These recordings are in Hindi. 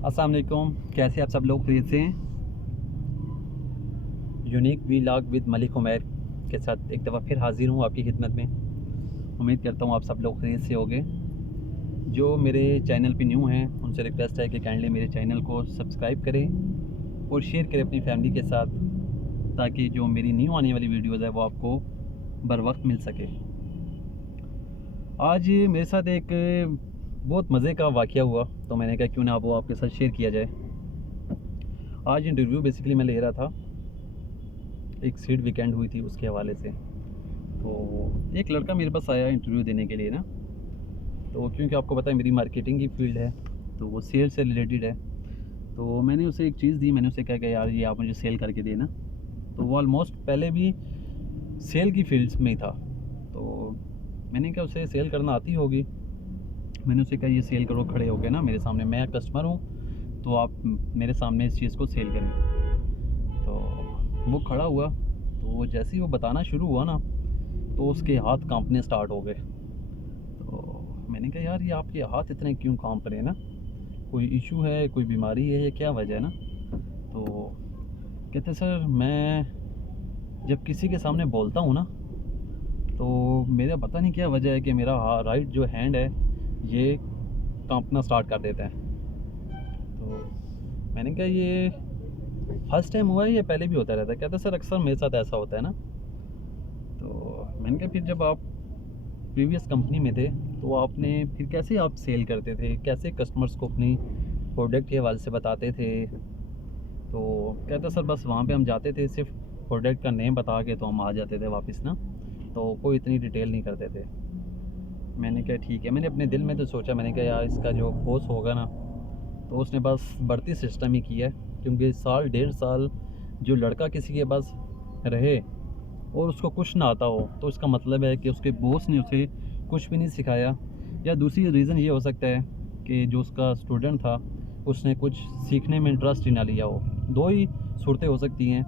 अस्सलाम वालेकुम, कैसे आप सब लोग खैरियत से हैं। Unique vlog with Malik Umair के साथ एक दफ़ा फिर हाज़िर हूँ आपकी खिदमत में। उम्मीद करता हूँ आप सब लोग खैरियत से होंगे। जो मेरे चैनल पे न्यू हैं उनसे रिक्वेस्ट है कि काइंडली मेरे चैनल को सब्सक्राइब करें और शेयर करें अपनी फैमिली के साथ, ताकि जो मेरी न्यू आने वाली वीडियोज़ है वो आपको बर वक्त मिल सके। आज मेरे साथ एक बहुत मज़े का वाक़या हुआ, तो मैंने कहा क्यों ना वो आपके साथ शेयर किया जाए। आज इंटरव्यू बेसिकली मैं ले रहा था, एक सीड वीकेंड हुई थी उसके हवाले से। तो एक लड़का मेरे पास आया इंटरव्यू देने के लिए ना, तो क्योंकि आपको पता है मेरी मार्केटिंग की फील्ड है, तो वो सेल से रिलेटेड है। तो मैंने उसे एक चीज़ दी, मैंने उसे कहा कि यार ये आप मुझे सेल करके देना। तो वो ऑलमोस्ट पहले भी सेल की फील्ड्स में ही था, तो मैंने कहा उसे सेल करना आती होगी। मैंने उसे कहा ये सेल करो खड़े हो गए ना मेरे सामने, मैं कस्टमर हूँ तो आप मेरे सामने इस चीज़ को सेल करें। तो वो खड़ा हुआ, तो वो जैसे ही वो बताना शुरू हुआ ना, तो उसके हाथ कांपने स्टार्ट हो गए। तो मैंने कहा यार ये आपके हाथ इतने क्यों कांप रहे हैं ना, कोई इशू है, कोई बीमारी है, या क्या वजह है ना। तो कहते सर मैं जब किसी के सामने बोलता हूँ ना, तो मेरा पता नहीं क्या वजह है कि मेरा राइट जो हैंड है ये कांपना स्टार्ट कर देता है। तो मैंने कहा ये फर्स्ट टाइम हुआ है या पहले भी होता रहता है। कहता सर अक्सर मेरे साथ ऐसा होता है ना। तो मैंने कहा फिर जब आप प्रीवियस कंपनी में थे तो आपने फिर कैसे आप सेल करते थे, कैसे कस्टमर्स को अपनी प्रोडक्ट के हवाले से बताते थे। तो कहता सर बस वहाँ पे हम जाते थे, सिर्फ प्रोडक्ट का नेम बता के तो हम आ जाते थे वापस ना, तो कोई इतनी डिटेल नहीं करते थे। मैंने कहा ठीक है। मैंने अपने दिल में तो सोचा, मैंने कहा यार इसका जो बॉस होगा ना, तो उसने बस बढ़ती सिस्टम ही किया है। क्योंकि साल डेढ़ साल जो लड़का किसी के पास रहे और उसको कुछ ना आता हो, तो इसका मतलब है कि उसके बॉस ने उसे कुछ भी नहीं सिखाया। या दूसरी रीज़न ये हो सकता है कि जो उसका स्टूडेंट था उसने कुछ सीखने में इंटरेस्ट ही ना लिया हो। दो ही सूरतें हो सकती हैं।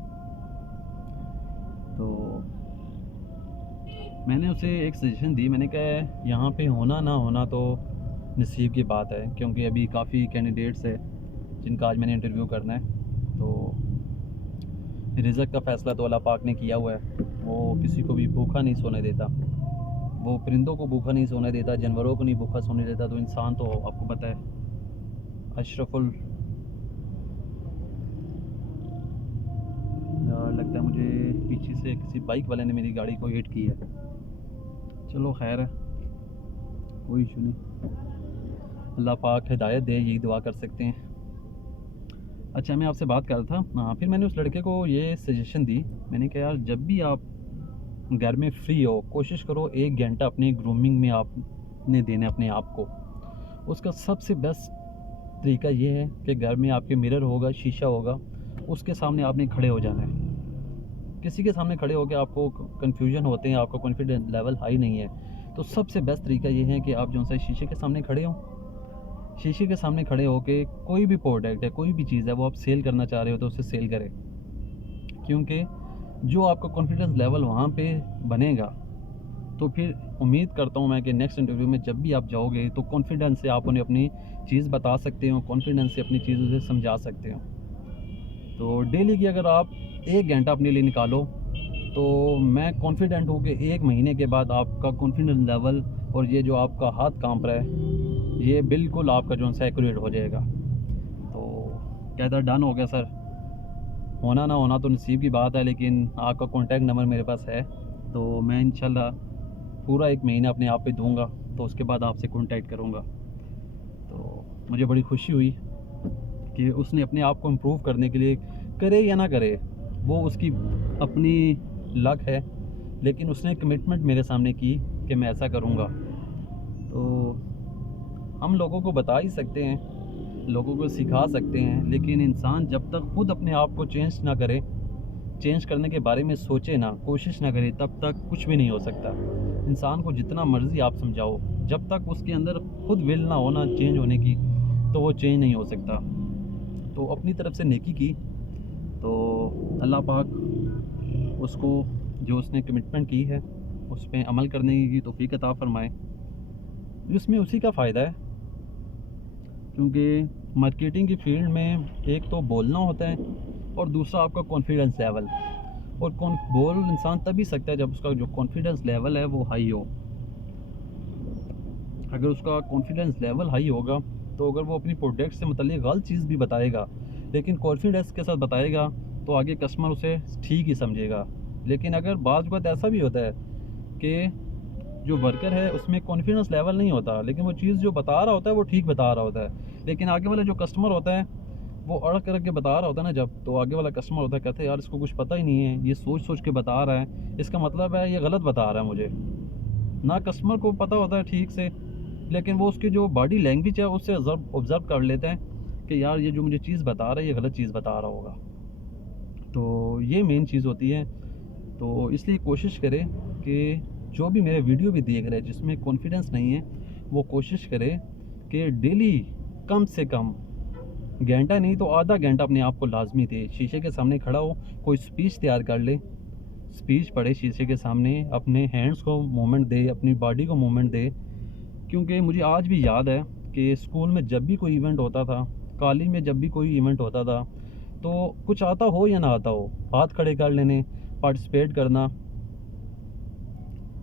तो मैंने उसे एक सजेशन दी, मैंने कहा यहाँ पे होना ना होना तो नसीब की बात है, क्योंकि अभी काफ़ी कैंडिडेट्स है जिनका आज मैंने इंटरव्यू करना है। तो रिज़्क का फ़ैसला तो अल्लाह पाक ने किया हुआ है। वो किसी को भी भूखा नहीं सोने देता, वो परिंदों को भूखा नहीं सोने देता, जानवरों को नहीं भूखा सोने देता, तो इंसान तो आपको पता है अशरफुल। लगता है मुझे पीछे से किसी बाइक वाले ने मेरी गाड़ी को हिट की है। चलो खैर है, कोई इशू नहीं, अल्लाह पाक हिदायत दे, यही दुआ कर सकते हैं। अच्छा मैं आपसे बात कर रहा था, हाँ, फिर मैंने उस लड़के को ये सजेशन दी, मैंने कहा यार जब भी आप घर में फ्री हो कोशिश करो 1 घंटा अपनी ग्रूमिंग में आपने देना अपने आप को। उसका सबसे बेस्ट तरीका ये है कि घर में आपके मिरर होगा, शीशा होगा, उसके सामने आपने खड़े हो जाना है। किसी के सामने खड़े होकर आपको कन्फ्यूजन होते हैं, आपका कॉन्फिडेंस लेवल हाई नहीं है, तो सबसे बेस्ट तरीका ये है कि आप जो सा शीशे के सामने खड़े हों। शीशे के सामने खड़े होकर कोई भी प्रोडक्ट है, कोई भी चीज़ है, वो आप सेल करना चाह रहे हो तो उसे सेल करें। क्योंकि जो आपका कॉन्फिडेंस लेवल वहाँ पे बनेगा, तो फिर उम्मीद करता हूँ मैं कि नेक्स्ट इंटरव्यू में जब भी आप जाओगे तो कॉन्फिडेंस से आप उन्हें अपनी चीज़ बता सकते हो, कॉन्फिडेंस से अपनी चीज़ उसे समझा सकते हो। तो डेली की अगर आप 1 घंटा अपने लिए निकालो, तो मैं कॉन्फिडेंट हूँ कि 1 महीने के बाद आपका कॉन्फिडेंस लेवल और ये जो आपका हाथ कांप रहा है ये बिल्कुल आपका जो है एक्यूरेट हो जाएगा। तो कहता डन हो गया सर, होना ना होना तो नसीब की बात है, लेकिन आपका कॉन्टैक्ट नंबर मेरे पास है, तो मैं इंशाल्लाह पूरा 1 महीना अपने आप पे दूंगा, तो उसके बाद आपसे कॉन्टैक्ट करूंगा। तो मुझे बड़ी खुशी हुई कि उसने अपने आप को इम्प्रूव करने के लिए, करे या ना करे वो उसकी अपनी लक है, लेकिन उसने कमिटमेंट मेरे सामने की कि मैं ऐसा करूँगा। तो हम लोगों को बता ही सकते हैं, लोगों को सिखा सकते हैं, लेकिन इंसान जब तक खुद अपने आप को चेंज ना करे, चेंज करने के बारे में सोचे ना, कोशिश ना करे, तब तक कुछ भी नहीं हो सकता। इंसान को जितना मर्ज़ी आप समझाओ, जब तक उसके अंदर खुद विल ना हो ना चेंज होने की, तो वो चेंज नहीं हो सकता। तो अपनी तरफ से नेकी की, तो अल्लाह पाक उसको जो उसने कमिटमेंट की है उस पे अमल करने की तौफीक अता फ़रमाए। उसमें उसी का फ़ायदा है, क्योंकि मार्केटिंग की फील्ड में एक तो बोलना होता है और दूसरा आपका कॉन्फिडेंस लेवल। और बोल इंसान तभी सकता है जब उसका जो कॉन्फिडेंस लेवल है वो हाई हो। अगर उसका कॉन्फिडेंस लेवल हाई होगा तो अगर वो अपनी प्रोडक्ट से मतलब गलत चीज़ भी बताएगा लेकिन कॉन्फिडेंस के साथ बताएगा तो आगे कस्टमर उसे ठीक ही समझेगा। लेकिन अगर बाज़ वक़्त ऐसा भी होता है कि जो वर्कर है उसमें कॉन्फिडेंस लेवल नहीं होता, लेकिन वो चीज़ जो बता रहा होता है वो ठीक बता रहा होता है, लेकिन आगे वाला जो कस्टमर होता है वो अड़ कर के बता रहा होता है ना जब, तो आगे वाला कस्टमर होता है कहते हैं यार इसको कुछ पता ही नहीं है, ये सोच सोच के बता रहा है, इसका मतलब है ये गलत बता रहा है मुझे। ना कस्टमर को पता होता है ठीक से, लेकिन वो उसकी जो बॉडी लैंग्वेज है उससे ऑब्ज़र्व कर लेते हैं कि यार ये जो मुझे चीज़ बता रहा है ये गलत चीज़ बता रहा होगा। तो ये मेन चीज़ होती है। तो इसलिए कोशिश करें कि जो भी मेरे वीडियो भी देख रहे हैं जिसमें कॉन्फिडेंस नहीं है वो कोशिश करे कि डेली कम से कम घंटा नहीं तो आधा घंटा अपने आप को लाजमी दे, शीशे के सामने खड़ा हो, कोई स्पीच तैयार कर ले, स्पीच पढ़े शीशे के सामने, अपने हैंड्स को मूवमेंट दे, अपनी बॉडी को मूवमेंट दे। क्योंकि मुझे आज भी याद है कि स्कूल में जब भी कोई इवेंट होता था, कॉलेज में जब भी कोई इवेंट होता था, तो कुछ आता हो या ना आता हो, हाथ खड़े कर लेने, पार्टिसिपेट करना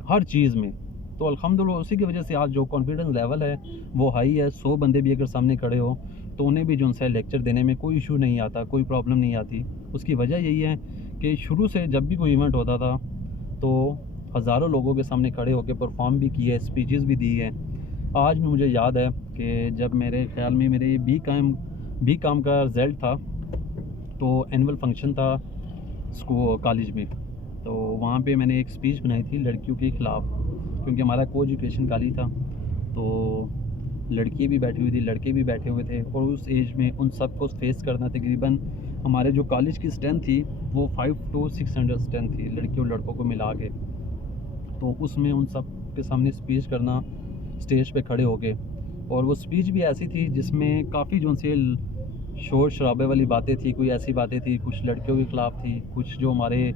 हर चीज़ में। तो अल्हम्दुलिल्लाह उसी की वजह से आज जो कॉन्फिडेंस लेवल है वो हाई है। 100 बंदे भी अगर सामने खड़े हो तो उन्हें भी जो उनसे लेक्चर देने में कोई इशू नहीं आता, कोई प्रॉब्लम नहीं आती। उसकी वजह यही है कि शुरू से जब भी कोई इवेंट होता था तो हज़ारों लोगों के सामने खड़े होकर परफॉर्म भी किए, स्पीचेस भी दी है। आज भी मुझे याद है कि जब मेरे ख्याल में मेरे बी काम का रिज़ल्ट था, तो एनुअल फंक्शन था स्कूल कॉलेज में, तो वहाँ पे मैंने एक स्पीच बनाई थी लड़कियों के ख़िलाफ़, क्योंकि हमारा को एजुकेशन कॉलेज था। तो लड़की भी बैठी हुई थी, लड़के भी बैठे हुए थे, और उस एज में उन सब को फेस करना, तकरीबन हमारे जो कॉलेज की स्ट्रेंथ थी वो 500 to 600 स्ट्रेंथ थी लड़कियों लड़कों को मिला के। तो उसमें उन सब के सामने स्पीच करना स्टेज पे खड़े होके, और वो स्पीच भी ऐसी थी जिसमें काफ़ी जो उनसे शोर शराबे वाली बातें थी, कोई ऐसी बातें थी, कुछ लड़कियों के ख़िलाफ़ थी, कुछ जो हमारे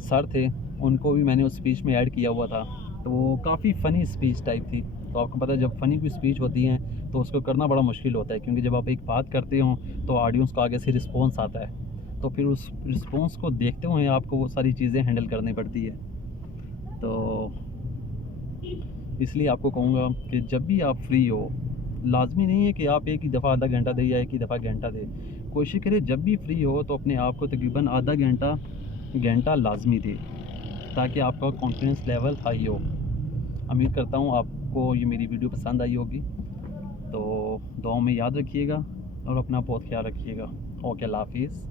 सर थे उनको भी मैंने उस स्पीच में ऐड किया हुआ था। तो वो काफ़ी फ़नी स्पीच टाइप थी। तो आपको पता है जब फ़नी कोई स्पीच होती है तो उसको करना बड़ा मुश्किल होता है, क्योंकि जब आप एक बात करते हो तो ऑडियंस को आगे से रिस्पॉन्स आता है, तो फिर उस रिस्पॉन्स को देखते हुए आपको वो सारी चीज़ें हैंडल करनी पड़ती है। तो इसलिए आपको कहूँगा कि जब भी आप फ्री हो, लाज़मी नहीं है कि आप एक ही दफ़ा आधा घंटा दें या एक ही दफ़ा घंटा दें। कोशिश करें जब भी फ्री हो तो अपने आप को तकरीबन आधा घंटा घंटा लाज़मी दें, ताकि आपका कॉन्फिडेंस लेवल हाई हो। उम्मीद करता हूँ आपको ये मेरी वीडियो पसंद आई होगी। तो दुआओं में याद रखिएगा और अपना बहुत ख्याल रखिएगा। ओके, अल्लाह हाफ़िज़।